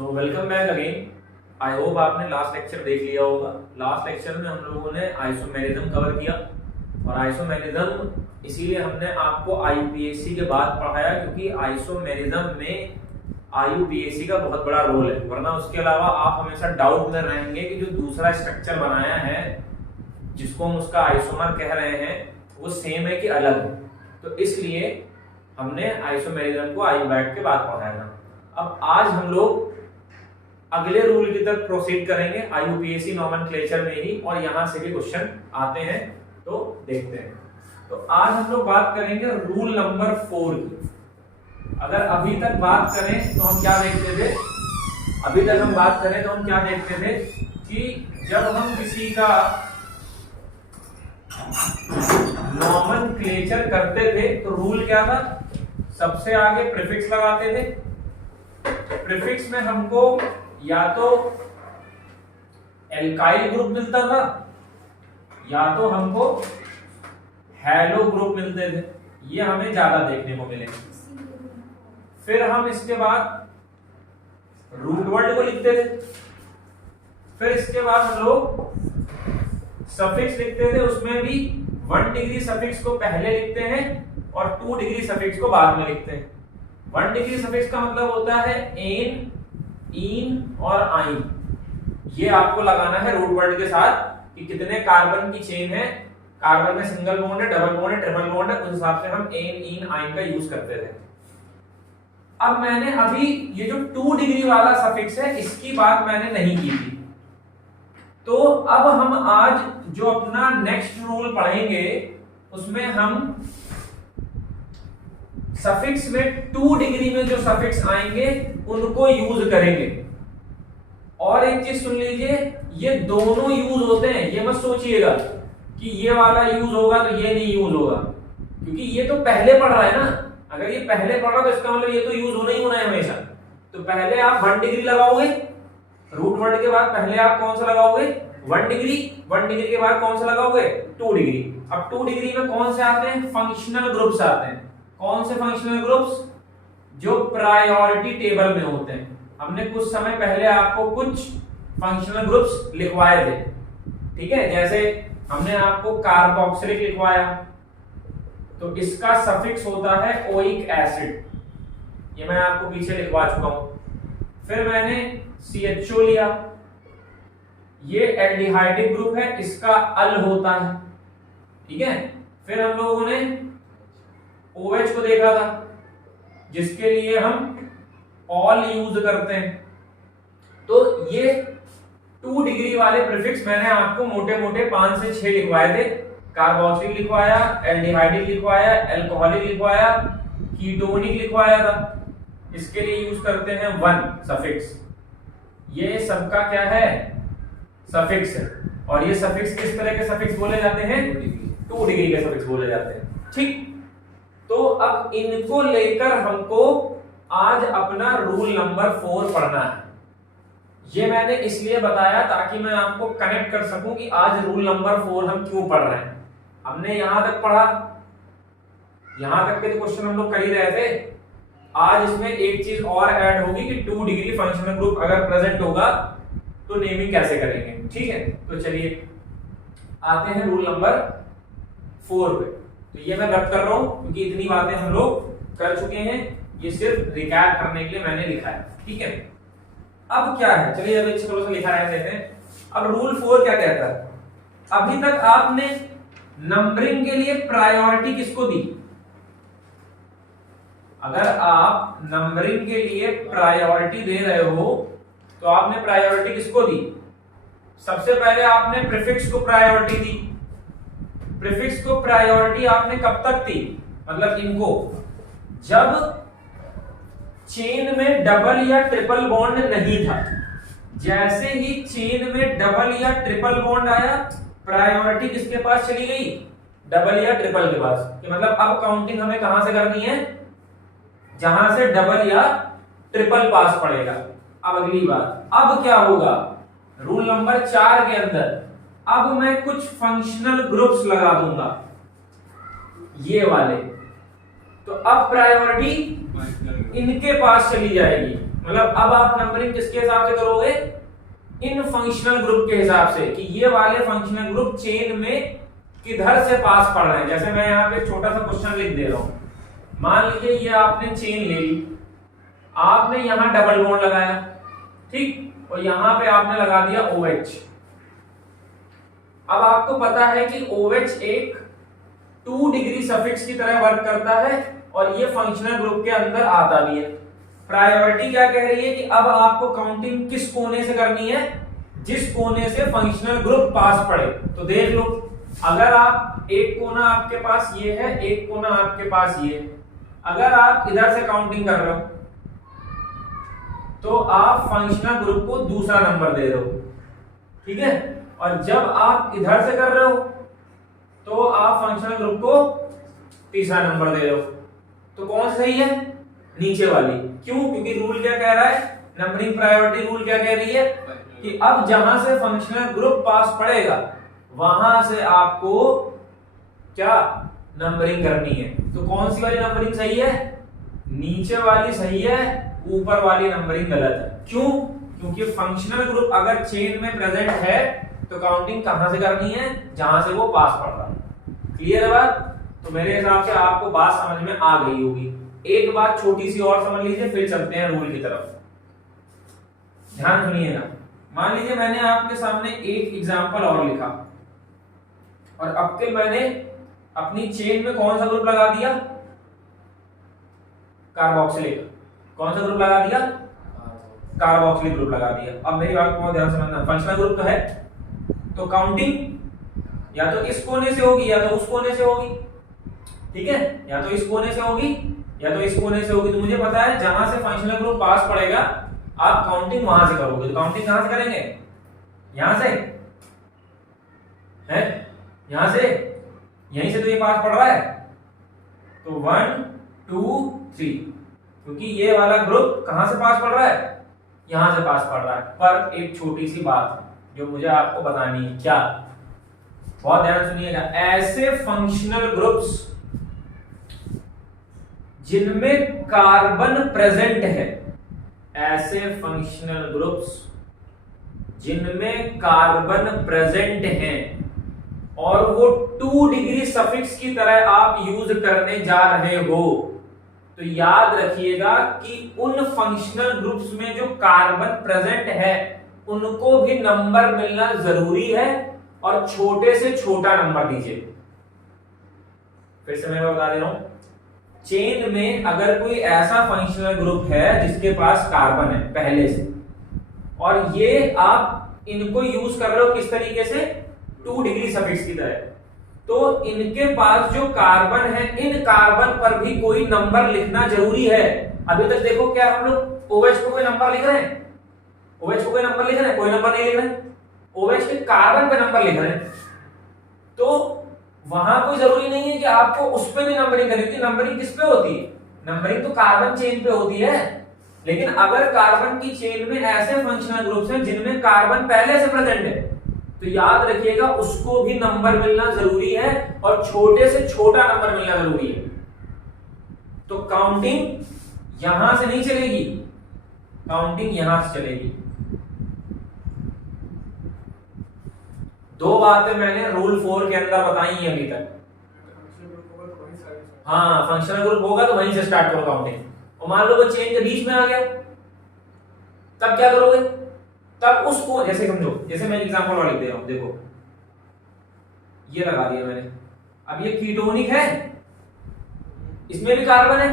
So welcome back again. I hope आपने last lecture देख लिया होगा। लास्ट लेक्चर में हम लोगों ने आइसोमेरिज्म कवर किया और आइसोमेरिज्म इसीलिए हमने आपको आईयूपीएससी के बाद पढ़ाया क्योंकि आइसोमेरिज्म में आईयूपीएससी का बहुत बड़ा रोल है, वरना उसके अलावा आप हमेशा डाउट में रहेंगे कि जो दूसरा स्ट्रक्चर बनाया है जिसको हम उसका आइसोमर कह रहे हैं वो सेम है कि अलग है। तो इसलिए हमने आइसोमेरिज्म को आईयूबैक के बाद पढ़ाया था। अब आज हम लोग अगले रूल की तरफ प्रोसीड करेंगे आईयूपीएससी नॉमेनक्लेचर में ही, और यहां से भी क्वेश्चन आते हैं तो देखते हैं। तो आज हम लोग बात करेंगे रूल नंबर 4 की। अगर अभी तक बात करें तो हम क्या देखते थे, कि जब हम किसी का नॉमेनक्लेचर करते थे तो रूल क्या था, सबसे आगे प्रीफिक्स लगाते थे। प्रीफिक्स में हमको या तो एल्काइल ग्रुप मिलता था या तो हमको हैलो ग्रुप मिलते थे, ये हमें ज्यादा देखने को मिले। फिर हम इसके बाद रूट वर्ड को लिखते थे, फिर इसके बाद हम लोग सफिक्स लिखते थे, उसमें भी 1 डिग्री सफिक्स को पहले लिखते हैं और 2 डिग्री सफिक्स को बाद में लिखते हैं। 1 डिग्री सफिक्स का मतलब होता है एन, इन और आइन। ये आपको लगाना है रूट वर्ड के साथ कि कितने कार्बन की चेन है, कार्बन में सिंगल बॉन्ड है, डबल बॉन्ड है, ट्रिपल बॉन्ड है, उस हिसाब से हम एन, इन, आइन का यूज करते थे। अब मैंने अभी ये जो 2 डिग्री वाला सफिक्स है इसकी बात मैंने नहीं की थी, तो अब हम आज जो अपना नेक्स्ट रूल पढ़ेंगे उसमें हम सफिक्स में 2 डिग्री में जो सफिक्स आएंगे उनको यूज करेंगे। और एक चीज सुन लीजिए, ये दोनों यूज होते हैं, ये मत सोचिएगा कि ये वाला यूज होगा तो ये नहीं यूज होगा, क्योंकि ये तो पहले पढ़ रहा है ना। अगर ये पहले पढ़ रहा तो इसका मतलब ये तो यूज होना ही होना है हमेशा। तो पहले आप 1 डिग्री लगाओगे, रूट वर्ड के बाद पहले आप कौन सा लगाओगे 1 डिग्री, 1 डिग्री के बाद कौन सा लगाओगे 2 डिग्री। अब 2 डिग्री में कौन से आते हैं, फंक्शनल ग्रुप्स आते हैं। कौन से फंक्शनल ग्रुप्स, जो प्रायोरिटी टेबल में होते हैं। हमने कुछ समय पहले आपको कुछ फंक्शनल ग्रुप्स लिखवाए थे, ठीक है। जैसे हमने आपको कार्बोक्सिलिक लिखवाया, तो इसका सफिक्स होता है ओइक एसिड, ये मैं आपको पीछे लिखवा चुका हूं। फिर मैंने CHO लिया, ये एल्डिहाइडिक ग्रुप है, इसका अल होता है, ठीक है। फिर हम लोगों ने OH को देखा था जिसके लिए हम ऑल यूज करते हैं। तो ये 2 डिग्री वाले प्रीफिक्स मैंने आपको मोटे मोटे 5 से 6 लिखवाए थे। कार्बोक्सिलिक लिखवाया, एल्डिहाइडिक लिखवाया, अल्कोहलिक लिखवाया, कीटोनिक लिखवाया था। इसके लिए यूज करते हैं 1 सफिक्स। ये सबका क्या है, सफिक्स है। और ये सफिक्स किस तरह के सफिक्स बोले जाते हैं, 2 डिग्री के सफिक्स बोले जाते हैं, ठीक। तो अब इनको लेकर हमको आज अपना रूल नंबर 4 पढ़ना है। ये मैंने इसलिए बताया ताकि मैं आपको कनेक्ट कर सकूं कि आज रूल नंबर 4 हम क्यों पढ़ रहे हैं। हमने यहां तक पढ़ा, यहां तक के तो क्वेश्चन हम लोग कर ही रहे थे। आज इसमें एक चीज और ऐड होगी कि 2 डिग्री फंक्शनल ग्रुप अगर प्रेजेंट होगा तो नेमिंग कैसे करेंगे, ठीक है। तो चलिए आते हैं रूल नंबर 4 पे। तो ये मैं रब कर रहा हूं क्योंकि इतनी बातें हम लोग कर चुके हैं, ये सिर्फ रिकैप करने के लिए मैंने लिखा है, ठीक है। अब क्या है, चलिए अब अच्छी तरह से लिखा है देते हैं। अब रूल 4 क्या कहता है, अभी तक आपने नंबरिंग के लिए प्रायोरिटी किसको दी। अगर आप नंबरिंग के लिए प्रायोरिटी दे रहे हो तो आपने प्रायोरिटी किसको दी, सबसे पहले आपने प्रीफिक्स को प्रायोरिटी दी। प्रीफिक्स को प्रायोरिटी आपने कब तक दी, मतलब इनको जब चेन में डबल या ट्रिपल बॉन्ड नहीं था। जैसे ही चेन में डबल या ट्रिपल बॉन्ड आया, प्रायोरिटी किसके पास चली गई, डबल या ट्रिपल के पास। कि मतलब अब काउंटिंग हमें कहां से करनी है, जहां से डबल या ट्रिपल पास पड़ेगा। अब अगली बात, अब क्या होगा, रूल नंबर 4 के अंदर अब मैं कुछ फंक्शनल ग्रुप्स लगा दूंगा, ये वाले। तो अब प्रायोरिटी इनके पास चली जाएगी। मतलब अब आप नंबरिंग किसके हिसाब से करोगे, इन फंक्शनल ग्रुप के हिसाब से कि ये वाले फंक्शनल ग्रुप चेन में किधर से पास पड़ रहे हैं। जैसे मैं यहाँ पे छोटा सा क्वेश्चन लिख दे रहा हूं, मान लीजिए ये आपने चेन ले ली, आपने यहां डबल बॉन्ड लगाया, ठीक, और यहां पे आपने लगा दिया OH। अब आपको पता है कि OH एक 2 डिग्री सफिक्स की तरह वर्क करता है और ये फंक्शनल ग्रुप के अंदर आता भी है। प्रायोरिटी क्या कह रही है कि अब आपको काउंटिंग किस कोने से करनी है, जिस कोने से फंक्शनल ग्रुप पास पड़े। तो देख लो, अगर आप एक कोना आपके पास ये है, एक कोना आपके पास ये है, अगर आप इधर से काउंटिंग कर रहे हो तो आप फंक्शनल ग्रुप को दूसरा नंबर दे रहे हो, ठीक है, और जब आप इधर से कर रहे हो तो आप फंक्शनल ग्रुप को तीसरा नंबर दे रहे हो। तो कौन सही है, नीचे वाली। क्यों, क्योंकि रूल क्या कह रहा है, नंबरिंग प्रायोरिटी रूल क्या कह रही है कि अब जहां से फंक्शनल ग्रुप पास पड़ेगा वहां से आपको क्या नंबरिंग करनी है। तो कौन सी वाली नंबरिंग सही है, नीचे वाली सही है, ऊपर वाली नंबरिंग गलत है। क्यों, क्योंकि फंक्शनल ग्रुप अगर चेन में प्रेजेंट है तो काउंटिंग कहां से करनी है, जहां से वो पास पड़ रहा है। क्लियर है बात। तो मेरे हिसाब से आपको बात समझ में आ गई होगी। एक बात छोटी सी और समझ लीजिए, फिर चलते हैं रूल की तरफ। ध्यान सुनिएगा, मान लीजिए मैंने आपके सामने एक एग्जांपल और लिखा और अब के मैंने अपनी चेन में कौन सा ग्रुप लगा दिया, कार्बोक्सिलिक। कौन सा ग्रुप लगा दिया, कार्बोक्सिलिक ग्रुप लगा दिया। अब मेरी बात को ध्यान से समझना, फंक्शनल ग्रुप तो है तो काउंटिंग या तो इस कोने से होगी या तो उस कोने से होगी, ठीक है, या तो इस कोने से होगी या तो इस कोने से होगी। तो मुझे पता है जहां से फंक्शनल ग्रुप पास पड़ेगा आप काउंटिंग वहां से करोगे। तो काउंटिंग कहां से करेंगे, यहां से है, यहां से, यहीं से तो ये पास पड़ रहा है, तो 1 2 3, क्योंकि ये वाला ग्रुप कहां से पास पड़ रहा है, यहां से पास पड़ रहा है। पर एक छोटी सी बात जो मुझे आपको बतानी है, क्या, बहुत ध्यान सुनिएगा, ऐसे फंक्शनल ग्रुप्स जिनमें कार्बन प्रेजेंट है, ऐसे फंक्शनल ग्रुप्स जिनमें कार्बन प्रेजेंट हैं और वो 2 डिग्री सफिक्स की तरह आप यूज करने जा रहे हो, तो याद रखिएगा कि उन फंक्शनल ग्रुप्स में जो कार्बन प्रेजेंट है उनको भी नंबर मिलना जरूरी है और छोटे से छोटा नंबर दीजिए। फिर से मैं बता दे रहा हूं, चेन में अगर कोई ऐसा फंक्शनल ग्रुप है जिसके पास कार्बन है पहले से और ये आप इनको यूज कर रहे हो किस तरीके से, 2 डिग्री सफिक्स की तरह, तो इनके पास जो कार्बन है, इन कार्बन पर भी कोई नंबर लिखना जरूरी है। अभी तक देखो क्या हम लोग OH को कोई नंबर लिख रहे हैं, OH को कोई नंबर लिख रहे हैं, कोई नंबर नहीं लिख रहे हैं, OH के कार्बन पे नंबर लिख रहे हैं। तो वहां कोई जरूरी नहीं है कि आपको उस पे भी नंबरिंग करनी, क्योंकि नंबरिंग किस पे होती है, नंबरिंग तो कार्बन चेन पे होती है। लेकिन अगर कार्बन की चेन में ऐसे फंक्शनल ग्रुप्स हैं जिनमें कार्बन पहले से प्रेजेंट है, तो याद रखिएगा उसको भी नंबर मिलना जरूरी है और छोटे से छोटा नंबर मिलना जरूरी है। तो काउंटिंग यहां से नहीं चलेगी, काउंटिंग यहां से चलेगी। 2 बातें मैंने रूल 4 के अंदर बताई हैं अभी तक। हाँ, फंक्शनल ग्रुप होगा तो वहीं से स्टार्ट करो काउंटिंग। और मान लो वो चेन के बीच में आ गया, तब क्या करोगे, तब उसको जैसे समझो, जैसे मैं एग्जांपल और लिख दे रहा हूं, देखो ये लगा दिया मैंने, अब ये कीटोनिक है, इसमें भी कार्बन है।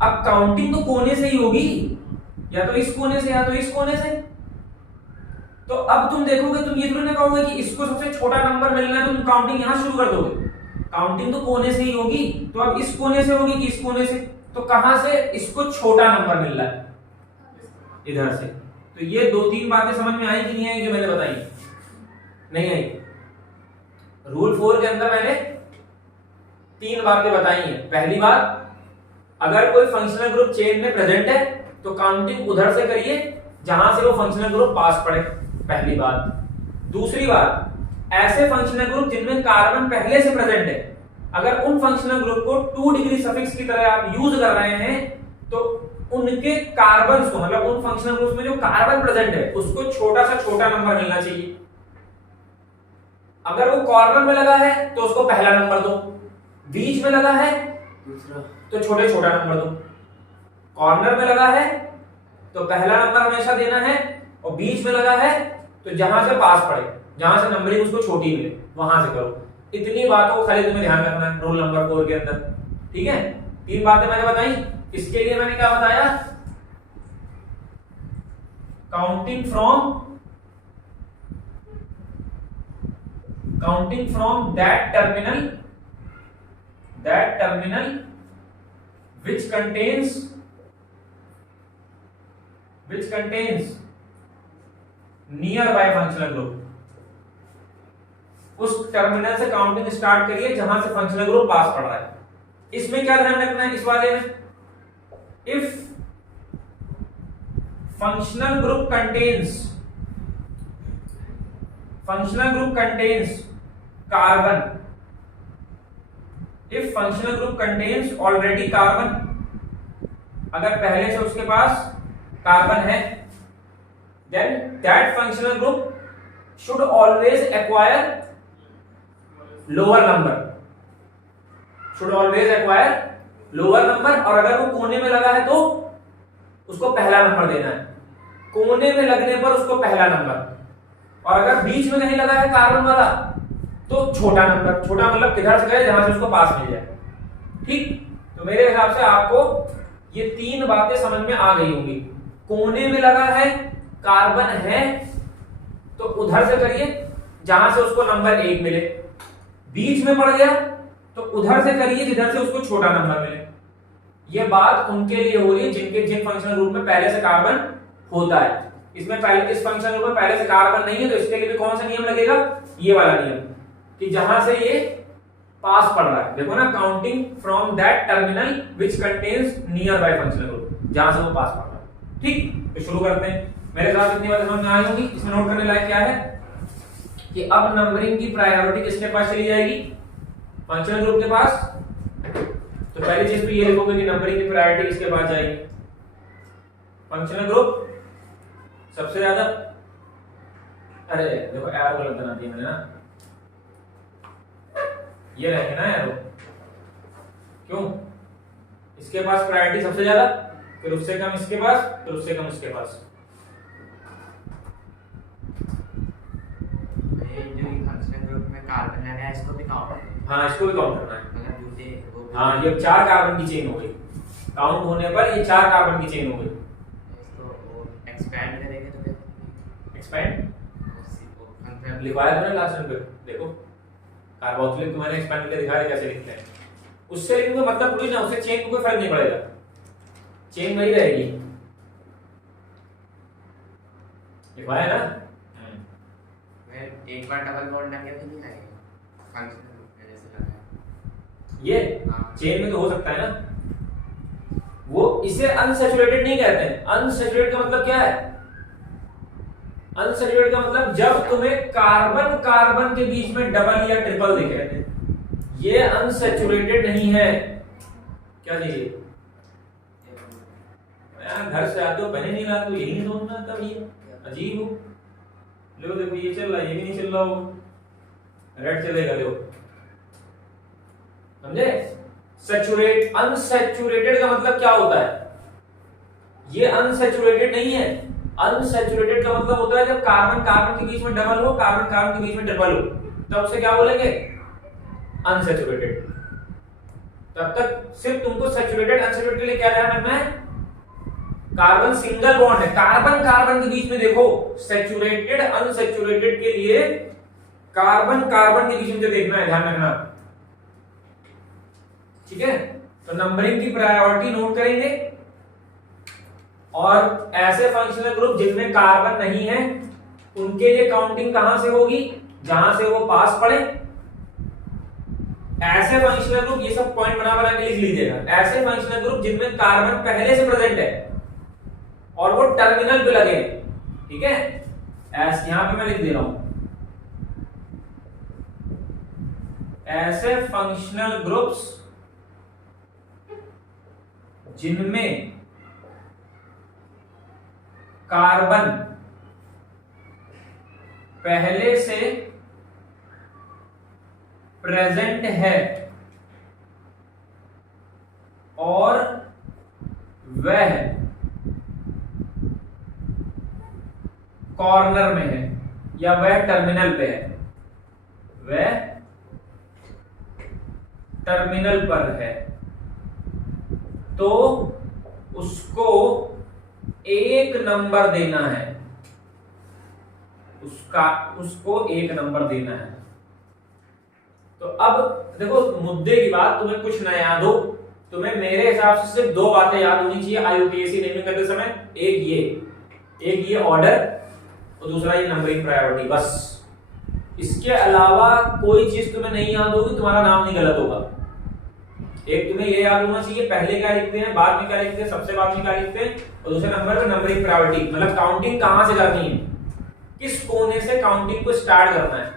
अब काउंटिंग तो कोने से ही होगी, या तो इस कोने से या तो इस कोने से। तो अब तुम देखोगे, तुम ये थोड़ी ना कहोगे कि इसको सबसे छोटा नंबर मिलना है तो तुम काउंटिंग यहां शुरू कर दोगे, काउंटिंग तो कोने से ही होगी। तो अब इस कोने से होगी कि इस कोने से, तो कहां से इसको छोटा नंबर मिल रहा है, इधर से। तो ये 2-3 बातें समझ में आई कि नहीं आई जो मैंने बताई, नहीं आई। रूल 4 के अंदर मैंने 3 बातें बताई हैं। पहली बात, अगर कोई फंक्शनल ग्रुप चेन में प्रेजेंट है तो काउंटिंग उधर से करिए जहां से वो फंक्शनल ग्रुप पास पड़े, पहली बात। दूसरी बात, ऐसे फंक्शनल ग्रुप जिनमें कार्बन पहले से प्रेजेंट है, अगर उन फंक्शनल ग्रुप को 2 डिग्री सफिक्स की तरह आप यूज कर रहे हैं तो उनके कार्बन को, मतलब उन फंक्शनल ग्रुप्स में जो कार्बन प्रेजेंट है उसको छोटा सा छोटा नंबर मिलना चाहिए। अगर वो कॉर्नर में लगा है तो उसको पहला नंबर दो, बीच में लगा है दूसरा तो छोटे छोटा नंबर दो। कॉर्नर में लगा है तो पहला नंबर हमेशा देना है, और बीच में लगा है तो जहां से पास पड़े, जहां से नंबरिंग उसको छोटी मिले वहां से करो। इतनी बातों को खाली तुम्हें ध्यान रखना है रोल नंबर 4 के अंदर, ठीक है। 3 बातें मैंने बताई। इसके लिए मैंने क्या बताया, counting from that terminal which contains nearby functional group। उस टर्मिनल से काउंटिंग स्टार्ट करिए जहां से फंक्शनल ग्रुप पास पड़ रहा है। इसमें क्या ध्यान रखना है इस वाले में, if functional group contains carbon, if functional group contains already carbon, अगर पहले से उसके पास कार्बन है, then that functional group should always acquire lower number, और अगर वो कोने में लगा है तो उसको पहला नंबर देना है, कोने में लगने पर उसको पहला नंबर, और अगर बीच में कहीं लगा है कार्बन वाला तो छोटा नंबर। छोटा मतलब किधर से गए, जहां से उसको पास मिल जाए, ठीक। तो मेरे हिसाब से आपको ये 3 बातें समझ में आ गई होंगी। कोने में लगा है, कार्बन है तो उधर से करिए जहां से उसको नंबर 1 मिले, बीच में पड़ गया तो उधर से करिए जिधर से उसको छोटा नंबर मिले। ये बात उनके लिए हो रही है जिन फंक्शनल ग्रुप में पहले से कार्बन होता है। इसमें पहले इस फंक्शनल ग्रुप में पहले से कार्बन नहीं है तो इसके लिए भी कौन सा नियम लगेगा, ये वाला नियम, कि जहां से ये पास पड़ रहा है। देखो ना, counting from that terminal which contains near by functional group, जहां से वो पास पड़ रहा है, ठीक। तो शुरू करते हैं। मेरे साथ इतनी बातें समझ में आई होंगी। इसमें नोट करने लायक क्या है कि अब नंबरिंग की प्रायोरिटी किसके पास चली जाएगी, फंक्शनल ग्रुप के पास। तो पहली चीज तो ये लिखोगे कि नंबरिंग की प्रायोरिटी किसके पास जाएगी, फंक्शनल ग्रुप सबसे ज्यादा। अरे देखो एरो गलत बना दिया मैंने ना, ये रहेंगे ना एरो, क्यों, इसके पास प्रायोरिटी सबसे ज्यादा, फिर उससे कम इसके पास, फिर उससे कम इसके पास। कार्बन है इसको भी काउंट, हाँ इसको भी काउंट करना है। हाँ ये 4 कार्बन की चेन हो गई, काउंट होने पर ये 4 कार्बन की चेन हो गई। इसको एक्सपैंड करेंगे तो एक्सपैंड लिखवाया था ना लास्ट टाइम पे, देखो कार्बोक्सिलिक तुम्हारे एक्सपैंड करके दिखाया कैसे लिखते हैं। उससे लिखने का मतलब थोड़ी ना, उससे चेन को कोई फर्क नहीं पड़ेगा, चेन वही रहेगी, लिखवाया ना। एक बार डबल बॉन्ड लगे तो नहीं आएगा फंक्शनल ग्रुप में जैसे लगा है ये चेन में तो हो सकता है ना। वो इसे अनसैचुरेटेड नहीं कहते हैं। अनसैचुरेटेड का मतलब क्या है, अनसैचुरेटेड का मतलब जब तुम्हें कार्बन कार्बन के बीच में डबल या ट्रिपल दिख रहे थे, ये अनसैचुरेटेड नहीं है। क्या चाहिए यार, घर से आते हो पहले नहीं लाते हो, यही नहीं समझना, तब ये अजीब हो। लो देखो ये चल रहा है, ये भी नहीं चल रहा होगा, रेड चलेगा, लो समझे। सैचुरेट, अनसैचुरेटेड का मतलब क्या होता है, ये अनसैचुरेटेड नहीं है। अनसैचुरेटेड का मतलब होता है जब कार्बन कार्बन के बीच में डबल हो, कार्बन कार्बन के बीच में ट्रिपल हो, तब उसे क्या बोलेंगे, अनसैचुरेटेड। तब तक सिर्फ तुमको सैचुरेटेड अनसैचुरेटेड के लिए क्या ध्यान रखना है, कार्बन सिंगल बॉन्ड है, कार्बन कार्बन के बीच में देखो। सैचुरेटेड अनसैचुरेटेड के लिए कार्बन कार्बन के बीच में देखना है, ध्यान रखना, ठीक है। तो नंबरिंग की प्रायोरिटी नोट करेंगे, और ऐसे फंक्शनल ग्रुप जिनमें कार्बन नहीं है उनके लिए काउंटिंग कहां से होगी, जहां से वो पास पड़े। ऐसे फंक्शनल ग्रुप, ये सब पॉइंट बना बना के लिख लीजिएगा, ऐसे फंक्शनल ग्रुप जिनमें कार्बन पहले से प्रेजेंट है और वो टर्मिनल पे लगे, ठीक है। ऐसे यहां पे मैं लिख दे रहा हूं, ऐसे फंक्शनल ग्रुप्स जिनमें कार्बन पहले से प्रेजेंट है और वह कॉर्नर में है या वह टर्मिनल पे है, वह टर्मिनल पर है, तो उसको एक नंबर देना है, उसको एक नंबर देना है। तो अब देखो मुद्दे की बात, तुम्हें कुछ ना याद हो, तुम्हें मेरे हिसाब से सिर्फ दो बातें याद होनी चाहिए आईयूपीएसी नेमिंग करते समय, एक ये ऑर्डर और दूसरा ये नंबरिंग प्रायोरिटी, बस। इसके अलावा कोई चीज तुम्हें नहीं याद होगी, तुम्हारा नाम नहीं गलत होगा। एक तुम्हें ये याद होना चाहिए पहले क्या लिखते हैं, बाद में क्या लिखते हैं, सबसे बाद में क्या लिखते हैं, और दूसरे नंबर पे नंबरिंग प्रायोरिटी, मतलब काउंटिंग कहां से करनी है, किस कोने से काउंटिंग को स्टार्ट करना है।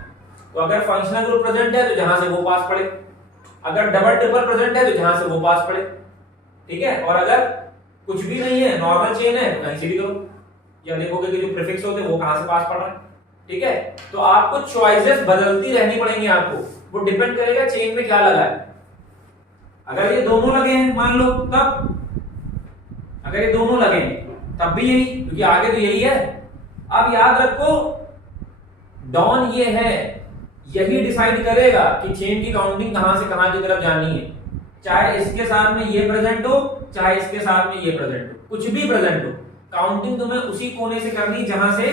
तो अगर फंक्शनल ग्रुप प्रेजेंट है तो जहां से वो पास पड़े, अगर डबल ट्रिपल प्रेजेंट है तो जहां से वो पास पड़े, ठीक है। और अगर कुछ भी नहीं है, नॉर्मल चेन है, तो कहीं से भी करो, या देखोगे कि जो प्रीफिक्स होते हैं वो कहां से पास पड़ रहा है, ठीक है। तो आपको चॉइसेस बदलती रहनी पड़ेंगी आपको, वो डिपेंड करेगा चेन में क्या लगा है। अगर ये दोनों लगे हैं मान लो, तब अगर ये दोनों लगे हैं तब भी यही, क्योंकि आगे तो यही है। अब याद रखो डॉन ये है, यही डिसाइड करेगा कि चेन की काउंटिंग कहां से कहां की तरफ जानी है, चाहे इसके साथ में ये प्रेजेंट हो, चाहे इसके साथ में ये प्रेजेंट हो, कुछ भी प्रेजेंट हो, काउंटिंग तुम्हें उसी कोने से करनी जहां से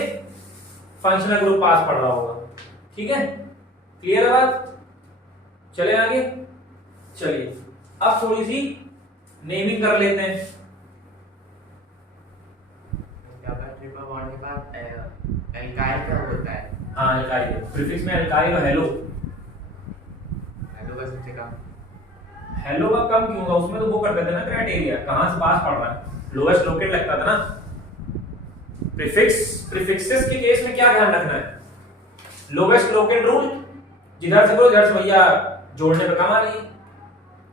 फंक्शनल ग्रुप पास पड़ रहा होगा, ठीक है। क्लियर है बात, चले आगे। चलिए अब थोड़ी सी नेमिंग कर लेते हैं। ट्रिपल बॉन्ड के बाद एल्काइल क्या होता है? हाँ एल्काइल, प्रीफिक्स में एल्काइल और हेलो। हेलो का सबसे कम, हेलो का कम क्यों होगा, उसमें तो वो कर देते ना क्राइटेरिया, कहां से पास पड़ रहा है, लोएस्ट लोकेट लगता था ना। प्रीफिक्सेस के केस में क्या ध्यान रखना है, लोएस्ट लोकेट रूल, जिधर से करो उधर से भैया जोड़ने पे कम आ रही है।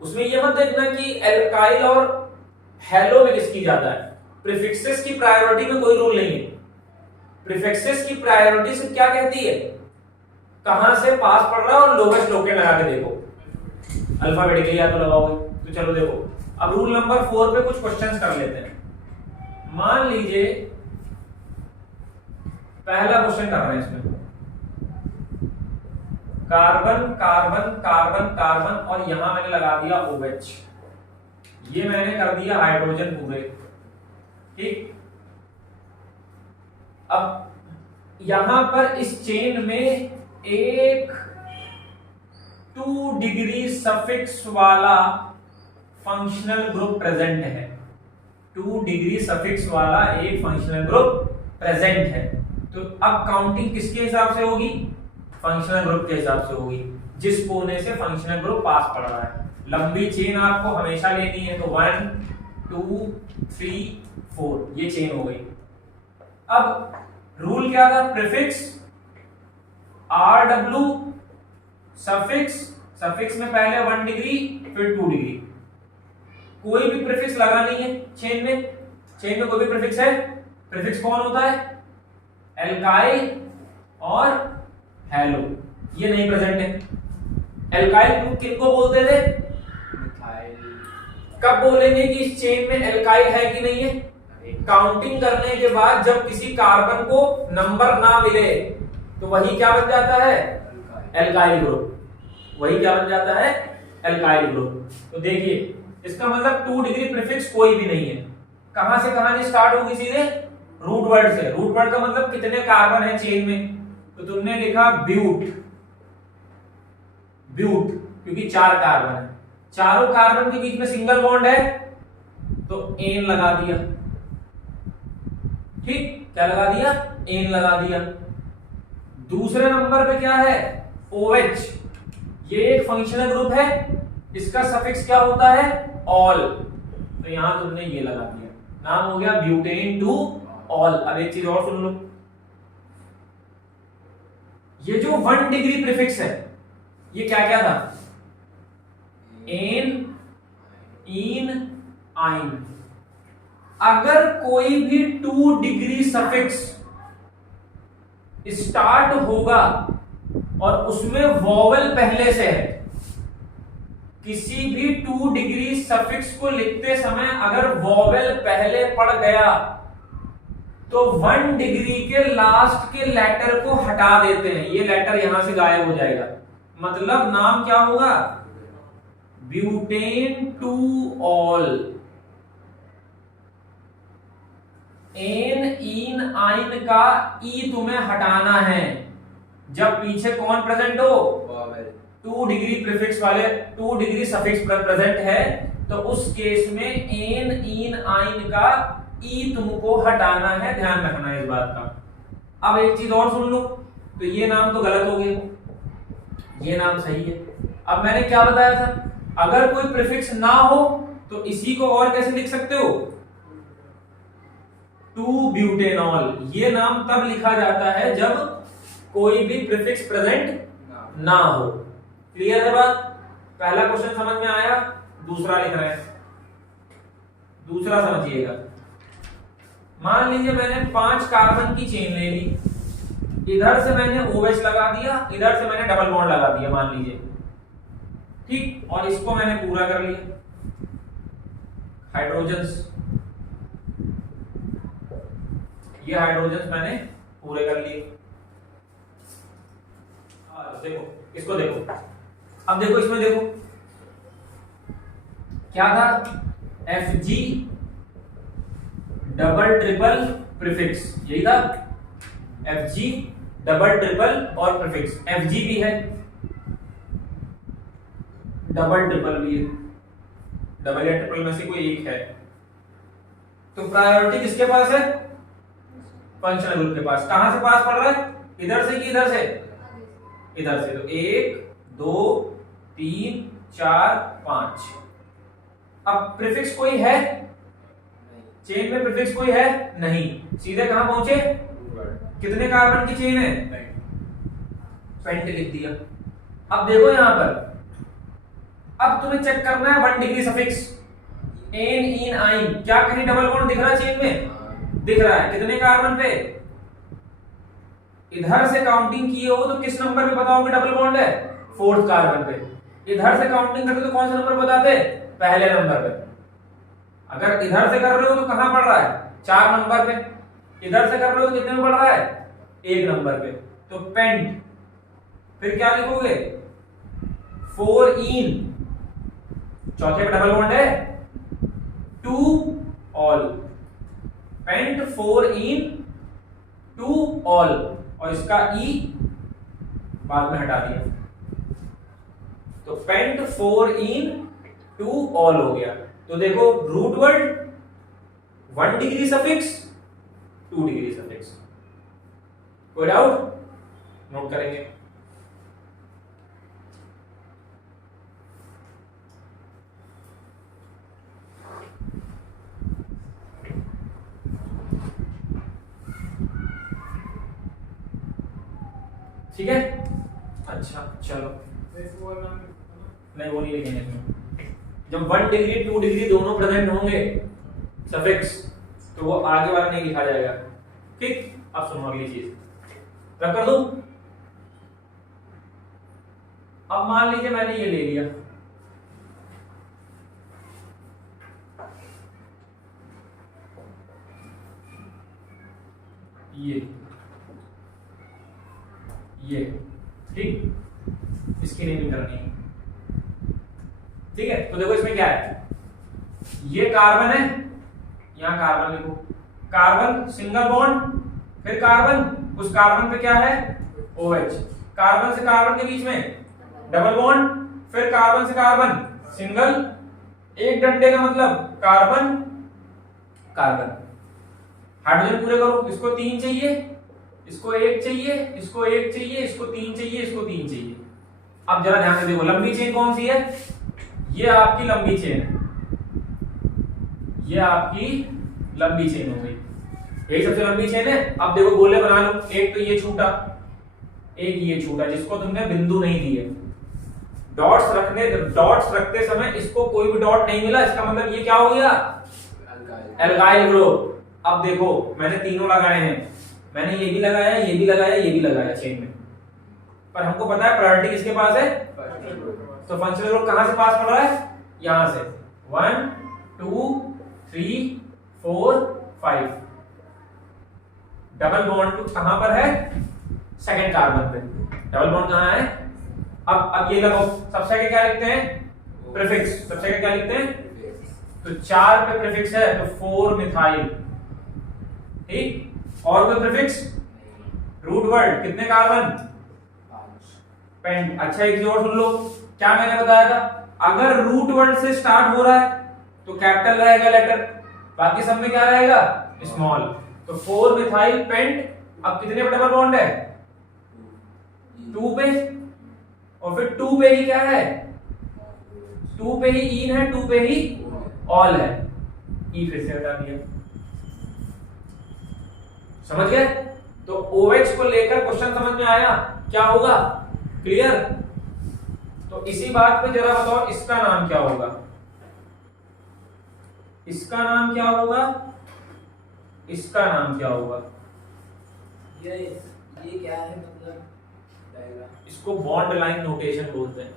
उसमें ये मत देखना कि एल्काइल और हेलो में किसकी ज्यादा है, प्रीफिक्सेस की प्रायोरिटी में कोई रूल नहीं है। प्रीफिक्सेस की प्रायोरिटी से क्या कहती है, कहां से पास पड़ रहा है और लोवेस्ट लोकेट लगा के देखो, अल्फाबेटिकली या तो लगाओगे। तो चलो देखो अब रूल नंबर 4 पे कुछ क्वेश्चंस कर लेते हैं। मान लीजिए पहला क्वेश्चन कर रहे हैं, इसमें कार्बन कार्बन कार्बन कार्बन और यहां मैंने लगा दिया OH, ये मैंने कर दिया हाइड्रोजन पूरे, ठीक। अब यहां पर इस चेन में एक 2 डिग्री सफिक्स वाला फंक्शनल ग्रुप प्रेजेंट है, 2 डिग्री सफिक्स वाला एक फंक्शनल ग्रुप प्रेजेंट है। तो अब काउंटिंग किसके हिसाब से होगी, फंक्शनल ग्रुप के हिसाब से होगी, जिस कोने से फंक्शनल ग्रुप पास पड़ रहा है। लंबी चेन आपको हमेशा लेनी है, तो 1 2 3 4 ये चेन हो गई। अब रूल क्या था, प्रीफिक्स RW सफिक्स में पहले 1 डिग्री फिर 2 डिग्री, कोई भी प्रीफिक्स लगा नहीं है चेन में कोई भी प्रीफिक्स है। प्रीफिक्स कौन होता है, एल्काइल और हेलो, ये नहीं प्रेजेंट है। एल्काइल ग्रुप किनको बोलते थे, मिथाइल। कब बोलेंगे कि इस चेन में एल्काइल है कि नहीं है, काउंटिंग करने के बाद जब किसी कार्बन को नंबर ना मिले तो वही क्या बन जाता है, एल्काइल ग्रुप, वही क्या बन जाता है, एल्काइल ग्रुप। तो देखिए इसका मतलब 2 डिग्री प्रीफिक्स कोई भी नहीं है। कहां से कहानी स्टार्ट होगी, सीधे रूट वर्ड से। रूट वर्ड का मतलब कितने कार्बन है चेन में, तो तुमने लिखा ब्यूट, क्योंकि 4 कार्बन है, चारों कार्बन के बीच में सिंगल बॉन्ड है तो एन लगा दिया, ठीक, क्या लगा दिया, एन लगा दिया। दूसरे नंबर पे क्या है, OH, ये एक फंक्शनल ग्रुप है, इसका सफिक्स क्या होता है, ऑल, तो यहां तुमने ये लगा दिया, नाम हो गया ब्यूटेन टू ऑल। अब एक चीज और सुन लो, ये जो 1 डिग्री प्रीफिक्स है ये क्या क्या था, एन, इन, आइन, अगर कोई भी 2 डिग्री सफिक्स स्टार्ट होगा और उसमें वॉवेल पहले से है, किसी भी 2 डिग्री सफिक्स को लिखते समय अगर वॉवेल पहले पड़ गया तो 1 डिग्री के लास्ट के लेटर को हटा देते हैं, ये लेटर यहां से गायब हो जाएगा। मतलब नाम क्या होगा? Butane two all. एन इन आइन का ई तुम्हें हटाना है जब पीछे कौन प्रेजेंट हो? 2 डिग्री प्रीफिक्स वाले 2 डिग्री सफिक्स प्रेजेंट है, तो उस केस में एन इन आइन का ई तुमको हटाना है, ध्यान रखना है इस बात का। अब एक चीज और सुन लो, तो ये नाम तो गलत हो गया, ये नाम सही है। अब मैंने क्या बताया था? अगर कोई प्रीफिक्स ना हो तो इसी को और कैसे लिख सकते हो? 2 ब्यूटेनॉल। ये नाम तब लिखा जाता है जब कोई भी प्रीफिक्स प्रेजेंट ना हो। क्लियर है बात? पहला क्वेश्चन समझ में आया, दूसरा लिख रहे हैं। दूसरा समझिएगा, मान लीजिए मैंने 5 कार्बन की चेन ले ली, इधर से मैंने OH लगा दिया, इधर से मैंने डबल बॉन्ड लगा दिया मान लीजिए, ठीक, और इसको मैंने पूरा कर लिया। हाइड्रोजन्स, ये हाइड्रोजन्स मैंने पूरे कर लिए। देखो इसको देखो, अब देखो इसमें देखो क्या था? Fg डबल ट्रिपल प्रीफिक्स, यही था। Fg डबल ट्रिपल और प्रीफिक्स, Fg भी है, डबल ट्रिपल भी है, डबल या ट्रिपल में से कोई एक है। तो प्रायोरिटी किसके पास है? फंक्शनल ग्रुप के पास। कहां से पास पड़ रहा है? इधर से कि इधर से? इधर से। तो 1 2 3 4 5। अब प्रीफिक्स कोई है? चेन में प्रीफिक्स कोई है? नहीं। सीधे कहां पहुंचे? कितने कार्बन की चेन है? पेंट लिख दिया। अब देखो यहां पर, अब तुम्हें चेक करना है 1 डिग्री सफिक्स, एन इन आइन, क्या कहीं डबल बॉन्ड दिख रहा है चेन में? दिख रहा है। कितने कार्बन पे? इधर से काउंटिंग किए हो तो किस नंबर पे बताओगे डबल बॉन्ड है? 4th कार्बन पे। इधर से काउंटिंग करते तो कौन सा नंबर बताते? पहले नंबर पे। अगर इधर से कर रहे हो तो कहां पड़ रहा है? 4 नंबर पे। इधर से कर रहे हो तो कितने में पड़ रहा है? 1 नंबर पे। तो पेंट, फिर क्या लिखोगे? 4 इन, चौथे पे डबल बॉन्ड है, 2 ऑल। पेंट 4 इन 2 ऑल, और इसका ई बाद में हटा दिया, तो पेंट 4 इन 2 ऑल हो गया। तो देखो root word 1 degree suffix, 2 degree suffix. कोई डाउट? नोट करेंगे। ठीक है, अच्छा चलो, नहीं वो नहीं लिखेंगे इसमें। जब 1 डिग्री 2 डिग्री दोनों प्रेजेंट होंगे सफिक्स, तो वो आगे वाला नहीं लिखा जाएगा। ठीक, अब सुनो अगली चीज, रख कर दूं। अब मान लीजिए मैंने ये ले लिया, ये ठीक, इसकी नेमिंग करनी है। ठीक है, तो देखो इसमें क्या है, ये कार्बन है, यहां कार्बन लिखो, कार्बन सिंगल बॉन्ड, फिर कार्बन, उस कार्बन पे क्या है? OH। कार्बन से कार्बन के बीच में डबल बॉन्ड, फिर कार्बन से कार्बन सिंगल, एक डंडे का मतलब कार्बन कार्बन। हाइड्रोजन पूरे करो, इसको 3 चाहिए, इसको 1 चाहिए, इसको 1 चाहिए, इसको 3 चाहिए, इसको 3 चाहिए। अब जरा ध्यान से देखो, लंबी चेन कौन सी है? ये आपकी लंबी चेन है, ये आपकी लंबी चेन हो गई, यही सबसे लंबी चेन है। अब देखो गोले बना लो, एक तो ये छूटा, एक ये छूटा, जिसको तुमने बिंदु नहीं दिए। डॉट्स रखते समय इसको कोई भी डॉट नहीं मिला, इसका मतलब ये क्या हो गया? एल्गाइल ग्रुप। अब देखो मैंने तीनों लगाए हैं, मैंने ये भी लगाया, ये भी लगाया, ये भी लगाया चेन में, पर हमको पता है प्रायोरिटी किसके पास है, तो फंक्शनल ग्रुप कहां से पास पड़ रहा है, यहां से 1 2 3 4 5। डबल बॉन्ड कहां पर है, सेकंड कार्बन पे। डबल बॉन्ड कहां है, अब ये लगाओ, सबसे आगे क्या लिखते हैं, प्रीफिक्स। सबसे आगे क्या लिखते हैं, तो 4 पे प्रीफिक्स है तो 4 मिथाइल, ठीक। और कोई प्रीफिक्स, रूट वर्ड, कितने कार्बन, पेंट। अच्छा एक चीज और सुन लो, क्या मैंने बताया था, अगर रूट वर्ड से स्टार्ट हो रहा है तो कैपिटल रहेगा लेटर, बाकी सब में क्या रहेगा, स्मॉल। तो 4 मिथाइल पेंट। अब कितने पे डबल बॉन्ड है, 2 पे, और फिर 2 पे ही क्या है, 2 पे ही इन है, 2 पे ही ऑल है, ई फिर से हटा दिया। समझ गए, तो OH को लेकर क्वेश्चन समझ में आया, क्या होगा, क्लियर। तो इसी बात पे जरा बताओ इसका नाम क्या होगा, इसका नाम क्या होगा, इसका नाम क्या होगा, ये क्या है, मतलब इसको बॉन्ड लाइन नोटेशन बोलते हैं।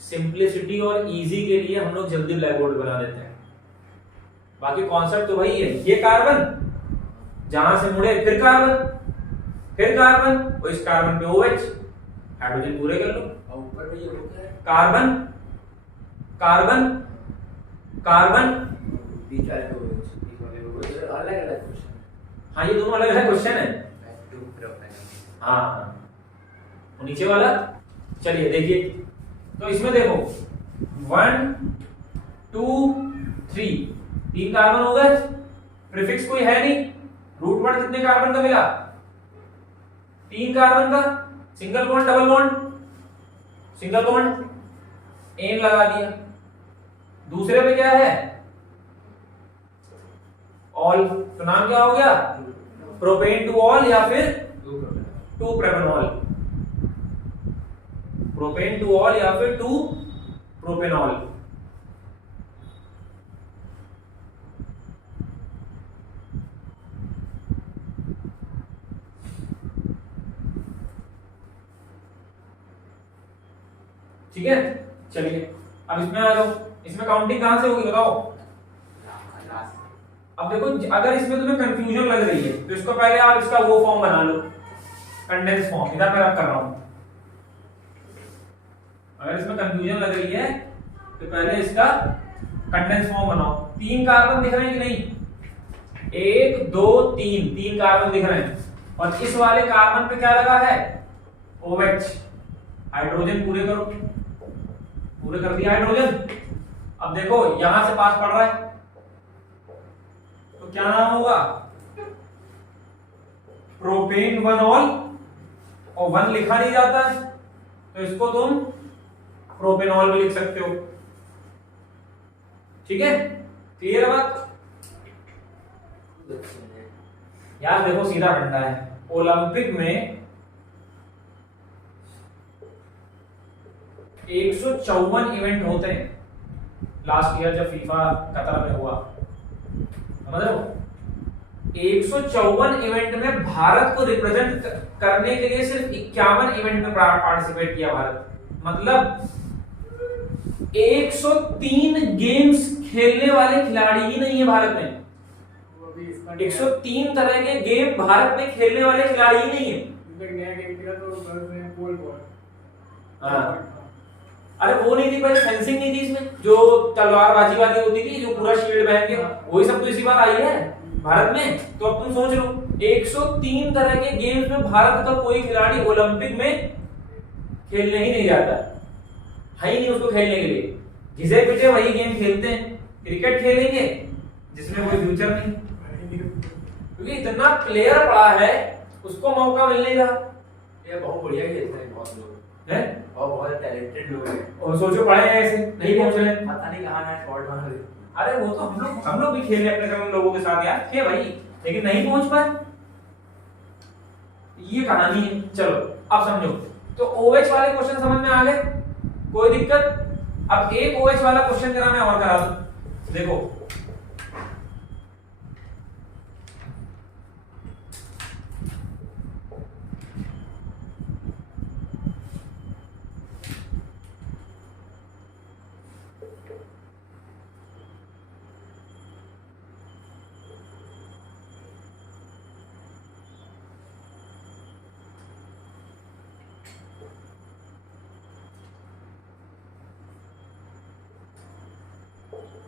सिंपलिसिटी और इजी के लिए हम लोग जल्दी ब्लैक बोर्ड बना देते हैं, बाकी कॉन्सेप्ट तो वही है। ये कार्बन जहां से मुड़े फिर कार्बन, फिर कार्बन, और इस कार्बन पे OH, हाइड्रोजन पूरे कर लो। और ऊपर में ये होता है कार्बन कार्बन कार्बन, बीच वाले को अलग अलग क्वेश्चन। हाँ ये दोनों अलग अलग क्वेश्चन है। हाँ और नीचे वाला, चलिए देखिए, तो इसमें देखो 1 2 3 3 कार्बन हो गए, प्रीफिक्स कोई है नहीं, रूट वर्ड कितने कार्बन का मिला, 3 कार्बन का, single bond double bond, single bond, एन लगा दिया। दूसरे पे क्या है, ऑल, तो नाम क्या हो गया, प्रोपेन टू ऑल या फिर 2 प्रोपेनॉल, प्रोपेन टू ऑल या फिर 2 प्रोपेनॉल। ठीक है, चलिए अब इसमें आ जाओ, इसमें काउंटिंग कहां से होगी बताओ। अब देखो अगर इसमें तुम्हें कंफ्यूजन लग रही है तो इसको पहले आप इसका वो फॉर्म बना लो, कंडेंस फॉर्म, इधर मैं रख कर रहा हूं। अगर इसमें कंफ्यूजन लग रही है तो पहले इसका कंडेंस फॉर्म बनाओ। 3 कार्बन दिख रहे हैं कि नहीं, 1 2 3 3 कार्बन दिख रहे हैं, और इस वाले कार्बन पे क्या लगा है, OH। हाइड्रोजन पूरे करो, पूरे कर दिया हाइड्रोजन। अब देखो यहां से पास पड़ रहा है तो क्या नाम होगा, प्रोपेन 1 ऑल, और 1 लिखा नहीं जाता है तो इसको तुम प्रोपेनॉल भी लिख सकते हो। ठीक है, क्लियर है बात। यार देखो सीधा फंडा है, ओलंपिक में 154 इवेंट होते हैं, लास्ट ईयर जब फीफा कतर में हुआ, समझ रहे हो, 154 इवेंट में भारत को रिप्रेजेंट करने के लिए सिर्फ 51 इवेंट में पार्टिसिपेट किया भारत, मतलब 103 गेम्स खेलने वाले खिलाड़ी ही नहीं है भारत में। 103 तरह के गेम भारत में खेलने वाले खिलाड़ी ही नहीं है। हाँ, अरे वो नहीं थी पहले, फेंसिंग नहीं थी इसमें, जो तलवारबाजी वाली होती थी, जो पूरा शील्ड पहन के, वही सब तो इसी बार आई है भारत में। तो अब तुम सोच लो 103 तरह के गेम्स में भारत का कोई खिलाड़ी ओलंपिक में खेलने ही नहीं जाता है ही नहीं उसको खेलने के लिए। घिसे पिटे वही गेम खेलते हैं, क्रिकेट खेलेंगे जिसमें कोई फ्यूचर नहीं, क्योंकि इतना प्लेयर पड़ा है उसको मौका मिलने का। ये बहुत बढ़िया खेलते हैं बहुत लोग है, और बहुत टैलेंटेड लोग हैं, और सोचो पढ़े हैं ऐसे नहीं पहुंच रहे, पता नहीं कहां है शॉट मार रहे। अरे वो तो हम लोग भी खेले अपने समय लोगों के साथ यार, थे भाई, लेकिन नहीं पहुंच पाए, ये कहानी है। चलो अब समझो, तो OH वाले क्वेश्चन समझ में आ गए, कोई दिक्कत। अब एक OH वाला क्वेश्चन जरा मैं और करा दूं, देखो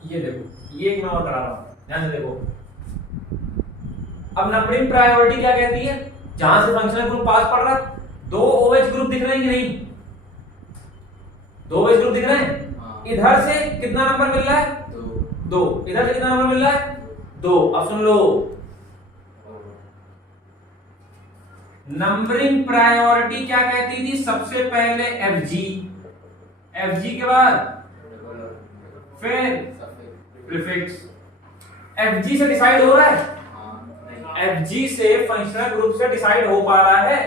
ये देखो, ये एक मैं और करा रहा हूं, ध्यान से देखो। अब नंबरिंग प्रायोरिटी क्या कहती है, जहां से फंक्शनल ग्रुप पास पड़ रहा है, दो OH ग्रुप दिख रहे हैं कि नहीं, दो OH ग्रुप दिख रहे हैं। हाँ। इधर से कितना नंबर मिल रहा है, दो। इधर से कितना नंबर मिल रहा है, दो। अब सुन लो, नंबरिंग प्रायोरिटी क्या कहती थी, सबसे पहले FG, FG के बाद फिर प्रीफिक्स। FG से डिसाइड हो रहा है, FG से फंक्शनल ग्रुप से डिसाइड हो पा रहा है,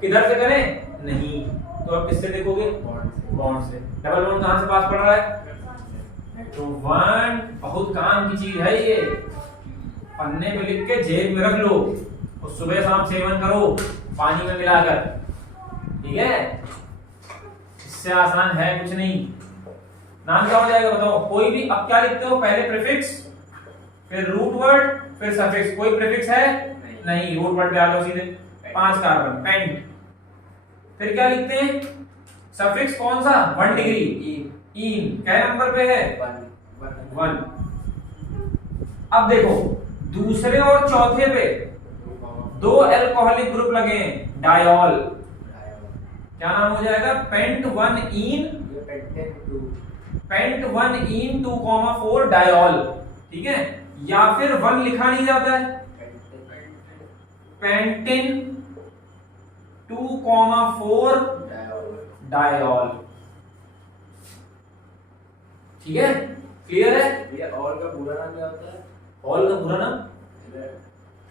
किधर से करें, नहीं। तो अब किससे देखोगे, बॉन्ड से। डबल बॉन्ड कहां से पास पड़ रहा है, तो वन। बहुत काम की चीज है ये, पन्ने पे लिख के जेब में रख लो और सुबह शाम सेवन करो पानी में मिलाकर, ठीक है। इससे आसान है कुछ नहीं। नाम क्या हो जाएगा बताओ, कोई भी। अब क्या लिखते हो, पहले प्रीफिक्स, फिर रूट वर्ड, फिर सफिक्स। कोई प्रीफिक्स है नहीं, रूट वर्ड पे आ जाओ सीधे। 5 कार्बन, पेंट। फिर क्या लिखते हैं, सफिक्स कौन सा, 1 डिग्री, इन। क्या नंबर पे है, 1। अब देखो, दूसरे और चौथे पे दो अल्कोहलिक ग्रुप लगे हैं, डायॉल। क्या नाम हो जाएगा, पेंट 1 इन, पेंट 1 इन 2,4 डायॉल, ठीक है। या फिर 1 लिखा नहीं जाता है, पेंटेन 2,4 डायॉल, ठीक है। क्लियर है, ये और का पूरा नाम क्या होता है, ऑल का पूरा नाम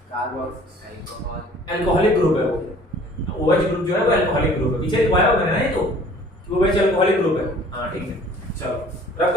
कार्बोक्स अल्कोहलिक ग्रुप है वो। OH ग्रुप जो है वो अल्कोहलिक ग्रुप है, पीछे लिखवाया होगा मैंने, नहीं तो वो OH अल्कोहलिक ग्रुप है। हाँ ठीक है, चलो रख कर